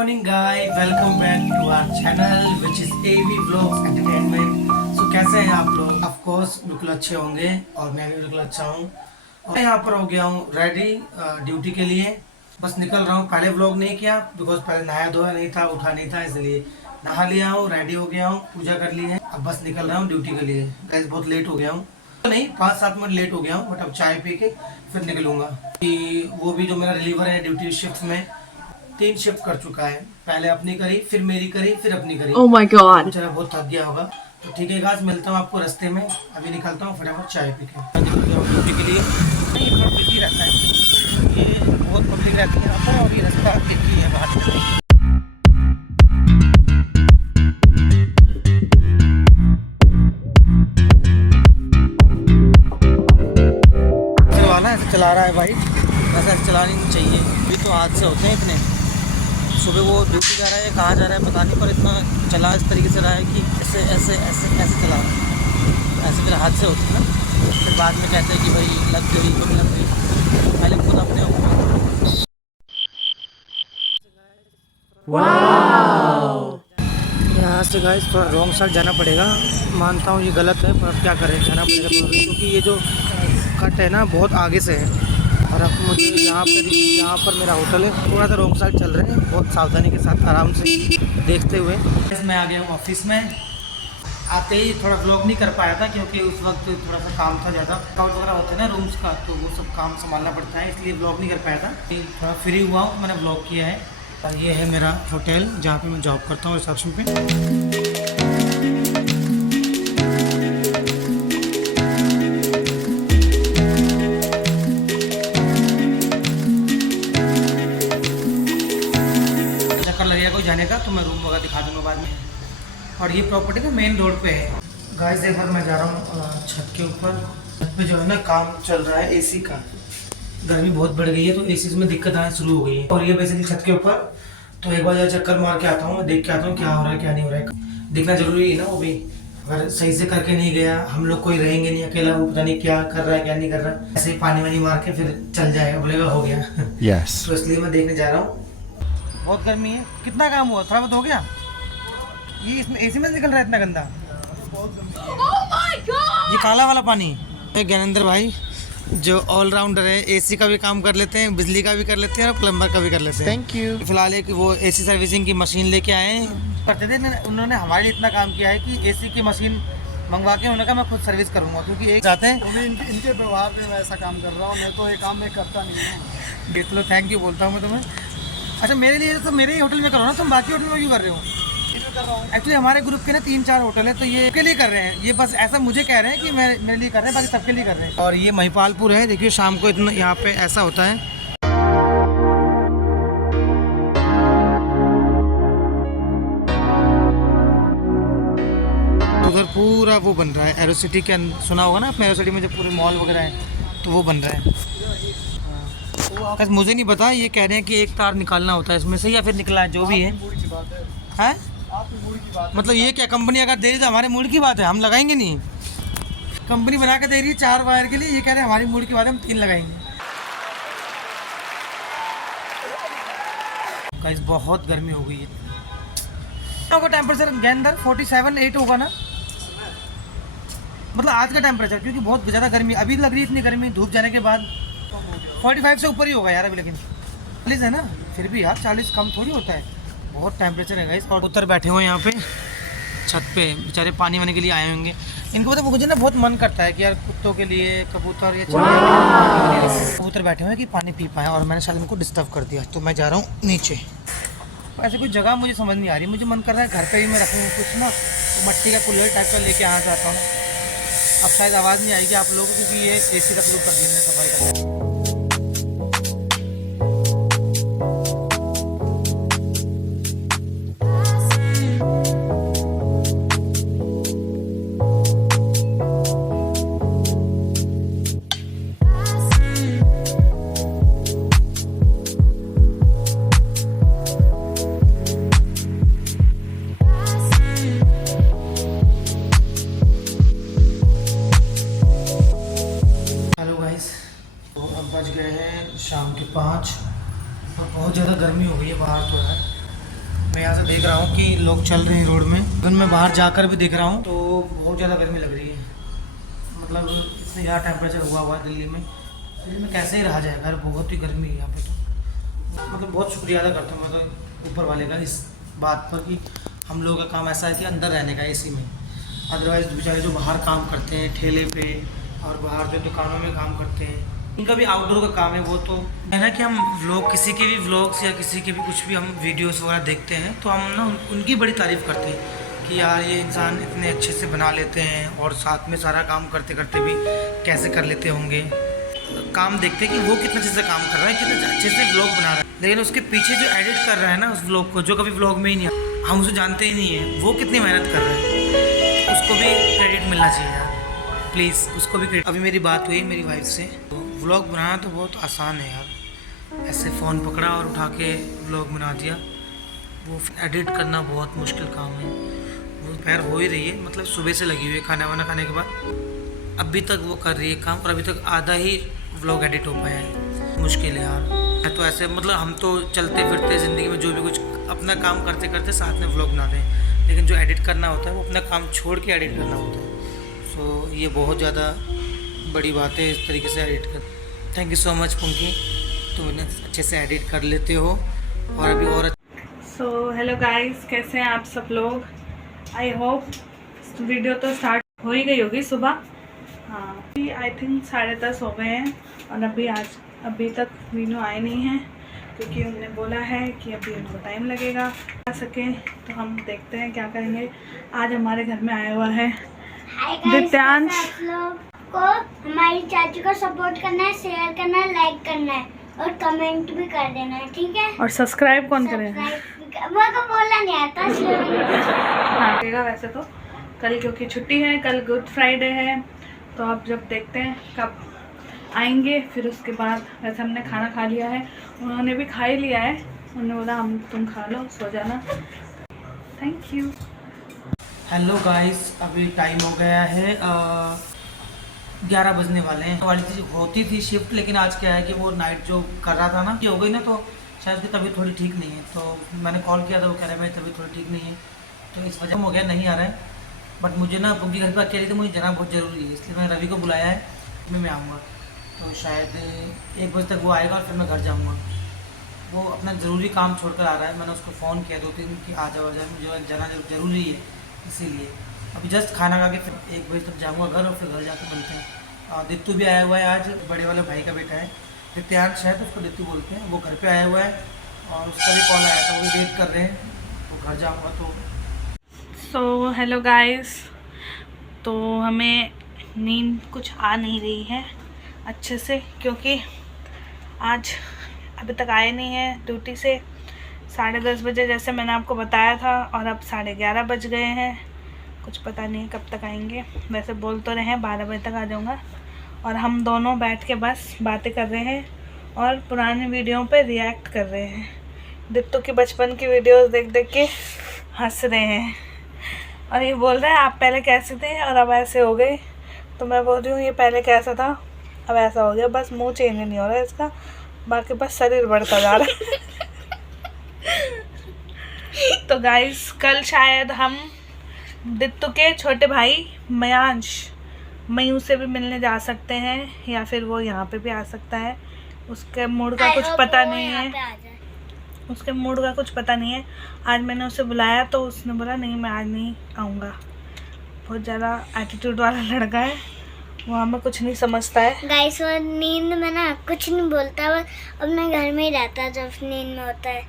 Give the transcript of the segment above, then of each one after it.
morning guys, welcome back to our channel which is AV Vlogs Entertainment। So कैसे हैं आप लोग? Of course बिल्कुल अच्छे होंगे और मैं भी बिल्कुल अच्छा हूँ। और मैं यहाँ पर हो गया हूँ रेडी ड्यूटी के लिए। बस निकल रहा हूँ। पहले व्लॉग नहीं किया बिकॉज पहले नहाया धोया नहीं था, उठा नहीं था, इसलिए नहा लिया हूँ, रेडी हो गया हूँ, पूजा कर ली है। अब बस निकल रहा हूँ ड्यूटी के लिए। गाइस बहुत लेट हो गया हूँ, नहीं 5-7 मिनट लेट हो गया हूँ, बट अब चाय पी के फिर निकलूंगा। कि वो भी जो मेरा रिलीवर है ड्यूटी शिफ्ट में 3 शिफ्ट कर चुका है। पहले अपनी करी, फिर मेरी करी, फिर अपनी करी। Oh my God! बेचारा बहुत थक गया होगा। तो ठीक है गाइस, मिलता हूँ आपको रास्ते में। अभी निकलता हूँ फटाफट चाय पी के। निकल गया हूँ ड्यूटी के लिए। ये थोड़ा बिजी रहता है, ये बहुत पब्लिक रहती है यहाँ पर, और ये रास्ता देखिए है बाहर निकलने। चला रहा है भाई, वैसा चलानी नहीं चाहिए। अभी तो हादसे होते हैं इतने। सुबह वो ड्यूटी जा रहा है, कहाँ जा रहा है पता नहीं, पर इतना चला इस तरीके से रहा है कि ऐसे ऐसे ऐसे ऐसे चला रहा है। ऐसे फिर हादसे होते हैं ना, फिर बाद में कहते हैं कि भाई लग गई तो लग गई। पहले खुद अपने यहाँ से गाइस थोड़ा रॉन्ग साइड जाना पड़ेगा। मानता हूँ ये गलत है, पर अब क्या करें, जाना पड़ेगा क्योंकि ये जो कट है ना बहुत आगे से है। और अब मुझे यहाँ पर मेरा होटल है, थोड़ा सा रॉन्ग साइड चल रहे हैं, बहुत सावधानी के साथ आराम से देखते हुए। मैं आ गया हूँ ऑफिस में। आते ही थोड़ा व्लॉग नहीं कर पाया था क्योंकि उस वक्त थोड़ा सा काम था ज़्यादा, काउंट वगैरह होते हैं ना रूम्स का, तो वो सब काम संभालना पड़ता है, इसलिए व्लॉग नहीं कर पाया था। थोड़ा फ्री हुआ हूँ, मैंने व्लॉग किया है। और ये है मेरा होटल जहाँ पे मैं जॉब करता हूँ, रिसेप्शन पे। लगेगा कोई जाने का तो मैं रूम वगैरह दिखा दूंगा बाद में। और ये प्रॉपर्टी ना मेन रोड पे है। गाइस एक बार मैं जा रहा हूँ छत के ऊपर। छत पे जो है ना काम चल रहा है एसी का। गर्मी बहुत बढ़ गई है तो एसी में दिक्कत आना शुरू हो गई है। और ये बेसिकली छत के ऊपर, तो एक बार जरा चक्कर मार के आता हूँ, देख के आता हूँ क्या हो रहा है क्या नहीं हो रहा है। देखना जरूरी है ना वो भी। अगर सही से करके नहीं गया, हम लोग कोई रहेंगे नहीं अकेला, वो पता नहीं क्या कर रहा है क्या नहीं कर रहा है, ऐसे ही पानी वानी मार के फिर चल जाएगा, बोलेगा हो गया। Yes. तो इसलिए मैं देखने जा रहा हूँ। बहुत गर्मी है। कितना काम हुआ, थोड़ा बहुत हो गया। ये इसमें एसी में निकल रहा है इतना गंदा। Oh my God! ये काला वाला पानी। ज्ञानेंद्र भाई जो ऑलराउंडर है, एसी का भी काम कर लेते हैं, बिजली का भी कर लेते हैं और प्लम्बर का भी कर लेते हैं। Thank you. फिलहाल एक वो एसी सर्विसिंग की मशीन लेके आए हैं। करते थे उन्होंने हमारे लिए इतना काम किया है कि एसी की मशीन मंगवा के उन्होंने कहा मैं खुद सर्विस करूँगा, क्योंकि एक चाहते हैं इनके व्यवहार में मैं ऐसा काम कर रहा हूँ, मैं तो ये काम में करता नहीं हूँ। देख लो, थैंक यू बोलता हूँ मैं तुम्हें। अच्छा मेरे लिए तो मेरे ही होटल में करो ना, तुम बाकी होटल में क्यों कर रहे हो? एक्चुअली हमारे ग्रुप के ना 3-4 होटल है, तो ये के लिए कर रहे हैं। ये बस ऐसा मुझे कह रहे हैं कि मेरे लिए कर रहे हैं, बाकी सबके लिए कर रहे हैं। और ये महिपालपुर है, देखिए शाम को इतना यहाँ पे ऐसा होता है। उधर पूरा वो बन रहा है एरो सिटी के सुना होगा ना आपने, एरो सिटी में जो पूरे मॉल वगैरह है तो वो बन रहा है। बस मुझे नहीं पता, ये कह रहे हैं कि एक तार निकालना होता है इसमें से, या फिर निकला है जो भी है। हैं? मतलब ये क्या, कंपनी अगर दे रही तो हमारे मूड की बात है, हम लगाएंगे नहीं। कंपनी बना के दे रही है 4 वायर के लिए, ये कह रहे हैं हमारी मूड की बात है, हम 3 लगाएंगे। गाइस बहुत गर्मी हो गई है। आपका टेम्परेचर गेंदर 47-8 होगा ना, मतलब आज का टेम्परेचर, क्योंकि बहुत ज़्यादा गर्मी अभी लग रही है। इतनी गर्मी धूप जाने के बाद 45 से ऊपर ही होगा यार अभी, लेकिन 40 है ना, फिर भी यार 40 कम थोड़ी होता है, बहुत टेम्परेचर है गाइस। और उतर बैठे हुए हैं यहाँ पे छत पे, बेचारे पानी वाने के लिए आए होंगे। इनको तो मुझे ना बहुत मन करता है कि यार कुत्तों के लिए कबूतर या कबूतर बैठे हुए हैं कि पानी पी पाए, और मैंने शायद इनको डिस्टर्ब कर दिया, तो मैं जा रहा हूँ नीचे। ऐसे कोई जगह मुझे समझ नहीं आ रही, मुझे मन कर रहा है घर पे ही मैं रखूँ कुछ ना, तो मट्टी का कुल्हड़ टाइप का लेके आना चाहता हूँ। अब शायद आवाज़ नहीं आएगी आप लोगों को, क्योंकि ये एसी का शुरू कर दिया मैंने सफाई करके। बज गए हैं शाम के 5 और बहुत ज़्यादा गर्मी हो गई है बाहर तो यार। देख रहा हूँ कि लोग चल रहे हैं रोड में, इवन मैं बाहर जाकर भी देख रहा हूँ तो बहुत ज़्यादा गर्मी लग रही है। मतलब इतने ज़्यादा टेम्परेचर हुआ है दिल्ली में। दिल्ली में कैसे ही रहा जाएगा यार, बहुत ही गर्मी है यहाँ पे तो। मतलब बहुत शुक्रिया अदा करता हूँ मैं तो ऊपर वाले का इस बात पर कि हम लोगों का काम ऐसा है कि अंदर रहने का एसी में। अदरवाइज़ बेचारे जो बाहर काम करते हैं ठेले पे और बाहर जो दुकानों में काम करते हैं, उनका भी आउटडोर का काम है। वो तो है ना कि हम व्लॉग, किसी के भी व्लॉग्स या किसी के भी कुछ भी हम वीडियोस वगैरह देखते हैं तो हम ना उनकी बड़ी तारीफ़ करते हैं कि यार ये इंसान इतने अच्छे से बना लेते हैं और साथ में सारा काम करते करते भी कैसे कर लेते होंगे। काम देखते हैं कि वो कितना अच्छे से काम कर रहा है, कितने अच्छे से व्लॉग बना रहा है, लेकिन उसके पीछे जो एडिट कर रहा है ना उस व्लॉग को, जो कभी व्लॉग में ही नहीं है, हम उसे जानते ही नहीं है वो कितनी मेहनत कर रहा है, उसको भी क्रेडिट मिलना चाहिए यार, प्लीज़ उसको भी क्रेडिट। अभी मेरी बात हुई मेरी वाइफ से, तो व्लॉग बनाना तो बहुत आसान है यार, ऐसे फ़ोन पकड़ा और उठा के व्लॉग बना दिया। वो एडिट करना बहुत मुश्किल काम है। वो पैर हो ही रही है, मतलब सुबह से लगी हुई है खाना वाना खाने के बाद, अभी तक वो कर रही है काम और अभी तक आधा ही व्लॉग एडिट हो पाया है। मुश्किल है यार। मैं तो ऐसे मतलब हम तो चलते फिरते ज़िंदगी में जो भी कुछ अपना काम करते करते साथ में व्लॉग बनाते हैं, लेकिन जो एडिट करना होता है वो अपना काम छोड़ के एडिट करना होता है। सो ये बहुत ज़्यादा बड़ी बात है इस तरीके से एडिट कर। थैंक यू सो मच पुंकी, तुम इतने अच्छे से एडिट कर लेते हो और अभी और। सो हेलो गाइस, कैसे हैं आप सब लोग? आई होप वीडियो तो स्टार्ट हो ही गई होगी सुबह। हाँ, आई थिंक 10:30 हो गए हैं और अभी तक मीनू आए नहीं हैं क्योंकि उन्होंने बोला है कि अभी उनको टाइम लगेगा आ सके। तो हम देखते हैं क्या करेंगे। आज हमारे घर में आया हुआ है दित्यांश। आप लोग को हमारी चाची को सपोर्ट करना है, शेयर करना है, लाइक करना है और कमेंट भी कर देना है, ठीक है? और सब्सक्राइब कौन करेगा? मेरे को बोलना नहीं आता हाँ करेगा वैसे तो कल, क्योंकि छुट्टी है, कल गुड फ्राइडे है। तो अब जब देखते हैं कब आएंगे, फिर उसके बाद वैसे हमने खाना खा लिया है, उन्होंने भी खा ही लिया है। उन्होंने बोला तुम खा लो, सो जाना। Thank you. हेलो गाइस, अभी टाइम हो गया है 11 बजने वाले हैं। वाली थी होती थी शिफ्ट, लेकिन आज क्या है कि वो नाइट जो कर रहा था ना ये हो गई ना, तो शायद उसकी तबीयत थोड़ी ठीक नहीं है। तो मैंने कॉल किया था, वो कह रहा है मेरी तबीयत थोड़ी ठीक नहीं है, तो इस वजह हो गया नहीं आ रहा है। बट मुझे ना उनकी घर पर अकेले थे, मुझे जाना बहुत ज़रूरी है, इसलिए मैंने रवि को बुलाया है, मैं आऊँगा। तो शायद 1 बजे तक वो आएगा और फिर मैं घर जाऊँगा। वो अपना ज़रूरी काम छोड़कर आ रहा है। मैंने उसको फ़ोन किया 2-3 कि आ जाओ, मुझे जाना ज़रूरी है, इसीलिए अभी जस्ट खाना खा के फिर 1 बजे तक जाऊँगा घर और फिर घर जाकर मिलते हैं। दित्तू भी आया हुआ है आज, बड़े वाले भाई का बेटा है दित्यांश है, तो उसको दित्तू बोलते हैं। वो घर पे आया हुआ है और उसका भी कॉल आया था, वो भी वेट कर रहे हैं, तो घर जाऊँगा। तो सो हेलो गाइस, तो हमें नींद कुछ आ नहीं रही है अच्छे से, क्योंकि आज अभी तक आए नहीं हैं ड्यूटी से। 10:30 बजे जैसे मैंने आपको बताया था, और अब 11:30 बज गए हैं। कुछ पता नहीं कब तक आएंगे। वैसे बोल तो रहे हैं 12 बजे तक आ जाऊँगा। और हम दोनों बैठ के बस बातें कर रहे हैं और पुरानी वीडियो पे रिएक्ट कर रहे हैं। दित्तू की बचपन की वीडियोस देख देख के हंस रहे हैं और ये बोल रहे हैं आप पहले कैसे थे और अब ऐसे हो गए। तो मैं बोल रही हूँ ये पहले कैसा था अब ऐसा हो गया, बस मुंह चेंज नहीं हो रहा है इसका, बाकी बस शरीर बढ़ता जा रहा है। तो गाइस, कल शायद हम दित्तू के छोटे भाई मयू से भी मिलने जा सकते हैं, या फिर वो यहाँ पे भी आ सकता है। उसके मूड का कुछ पता नहीं है, उसके मूड का कुछ पता नहीं है। आज मैंने उसे बुलाया तो उसने बोला नहीं मैं आज नहीं आऊँगा। बहुत ज़्यादा एटीट्यूड वाला लड़का है, वो हमें कुछ नहीं समझता है। गाइस, वो नींद में ना कुछ नहीं बोलता, वो अपने घर में ही रहता है जब नींद में होता है।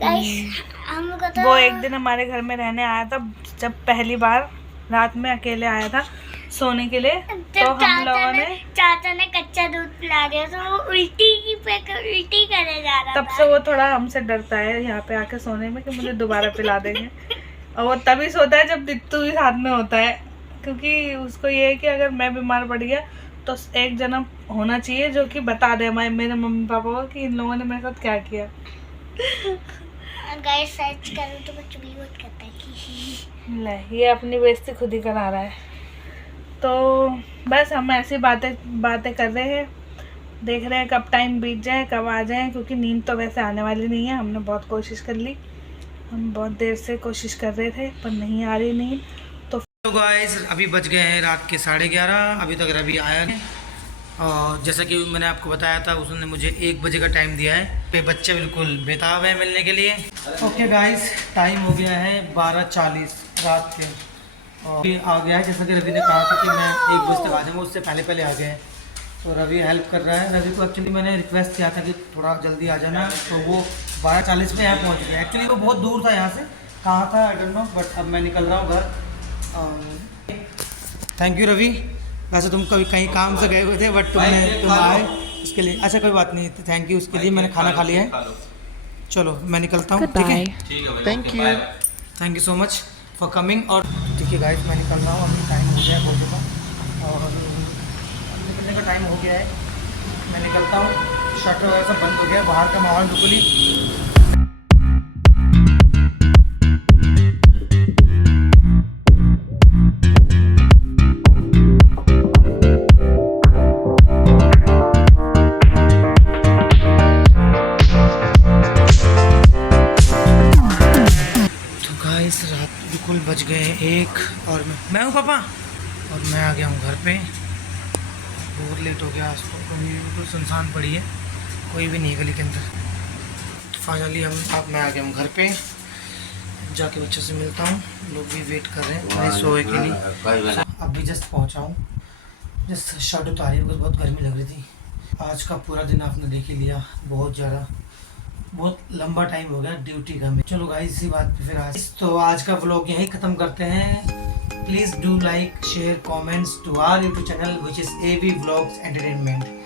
गाइस हमको तो वो एक दिन हमारे घर में रहने आया था, जब पहली बार रात में अकेले आया था सोने के लिए। तो हम लोगों ने चाचा ने कच्चा दूध पिला दिया तो वो उल्टी करे जा रहा तब था। से वो थोड़ा हमसे डरता है यहाँ पे आके सोने में कि मुझे दोबारा पिला देंगे। और वो तभी सोता है जब दित्तू भी साथ में होता है, क्योंकि उसको ये है कि अगर मैं बीमार पड़ गया तो एक जना होना चाहिए जो कि बता दे मेरे मम्मी पापा को कि इन लोगों ने मेरे साथ क्या किया। गाइस सर्च करो तो कुछ भी बहुत कहता है कि ये अपनी बेइज्जती खुद ही करा रहा है। तो बस हम ऐसी बातें कर रहे हैं, देख रहे हैं कब टाइम बीत जाए, कब आ जाए, क्योंकि नींद तो वैसे आने वाली नहीं है। हमने बहुत कोशिश कर ली हम बहुत देर से कोशिश कर रहे थे पर नहीं आ रही नींद। तो गाइस अभी बज गए हैं रात के 11:30, अभी तक रवि आया नहीं। और जैसा कि मैंने आपको बताया था, उसने मुझे 1 बजे का टाइम दिया है। पे बच्चे बिल्कुल बेताब है मिलने के लिए। ओके गाइस, टाइम हो गया है 12:40 रात के, और अभी आ गया है। जैसा कि रवि ने कहा था कि मैं 1 बजे तक आ जाऊँगा, उससे पहले आ गए हैं। तो रवि हेल्प कर रहा है। रवि को एक्चुअली मैंने रिक्वेस्ट किया था कि थोड़ा जल्दी आ जाना, तो वो 12:40 में यहाँ पहुँच गया। एक्चुअली वो बहुत दूर था यहाँ से, कहाँ था आई डोंट नो, बट अब मैं निकल रहा हूँ घर। Thank you Ravi. वैसे तुम कभी कहीं काम से गए हुए थे, बट तुम आए इसके लिए। अच्छा कोई बात नहीं, थैंक यू उसके लिए। मैंने खाना खा लिया है। चलो मैं निकलता हूँ, ठीक है। Thank you so much for coming. और ठीक है गाइस, मैं निकल रहा हूँ, अभी टाइम हो गया है बहुत का, और निकलने का टाइम हो गया है। मैं निकलता हूँ, शटर वगैरह सब बंद हो गया है, बाहर का माहौल बिल्कुल ही। रात बिल्कुल बज गए हैं 1, और मैं हूँ पापा, और मैं आ गया हूँ घर पे। बहुत लेट हो गया आज तो, बिल्कुल सुनसान पड़ी है, कोई भी नहीं है गली के अंदर। तो फाइनली मैं आ गया हूँ घर पे, जाके बच्चों से मिलता हूँ। लोग भी वेट कर रहे हैं मेरे सोए के लिए। अभी जस्ट पहुँचा हूँ, जस्ट शर्ट उतारी बिकॉज बहुत गर्मी लग रही थी। आज का पूरा दिन आपने देख ही लिया, बहुत लंबा टाइम हो गया ड्यूटी का। चलो गाइस, इसी बात पे फिर आज का व्लॉग यहीं ख़त्म करते हैं। Please do like, share, comments to our YouTube channel which is AV Vlogs Entertainment।